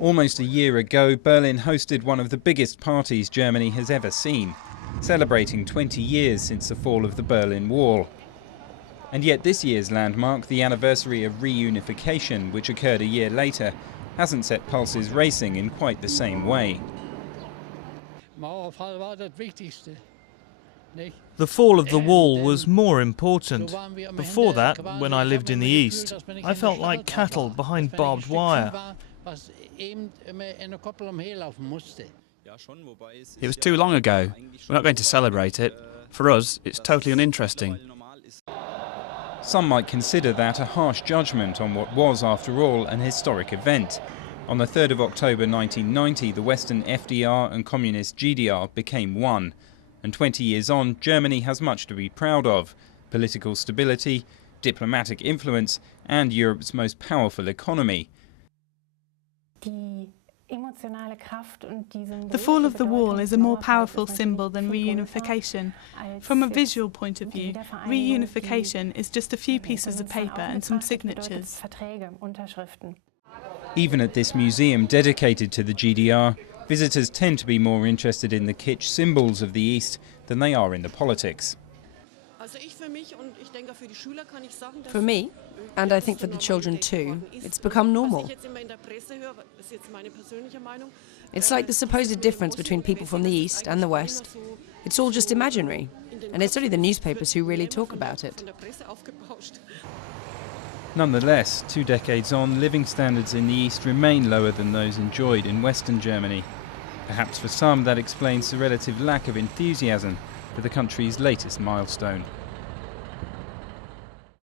Almost a year ago, Berlin hosted one of the biggest parties Germany has ever seen, celebrating 20 years since the fall of the Berlin Wall. And yet this year's landmark, the anniversary of reunification, which occurred a year later, hasn't set pulses racing in quite the same way. The fall of the wall was more important. Before that, when I lived in the east, I felt like cattle behind barbed wire. It was too long ago. We're not going to celebrate it. For us, it's totally uninteresting. Some might consider that a harsh judgment on what was, after all, an historic event. On the 3rd of October 1990, the Western FDR and Communist GDR became one. And 20 years on, Germany has much to be proud of: political stability, diplomatic influence, and Europe's most powerful economy. The fall of the wall is a more powerful symbol than reunification. From a visual point of view, reunification is just a few pieces of paper and some signatures. Even at this museum dedicated to the GDR, visitors tend to be more interested in the kitsch symbols of the East than they are in the politics. For me, and I think for the children too, it's become normal. It's like the supposed difference between people from the East and the West. It's all just imaginary, and it's only the newspapers who really talk about it. Nonetheless, 2 decades on, living standards in the East remain lower than those enjoyed in Western Germany. Perhaps for some that explains the relative lack of enthusiasm for the country's latest milestone.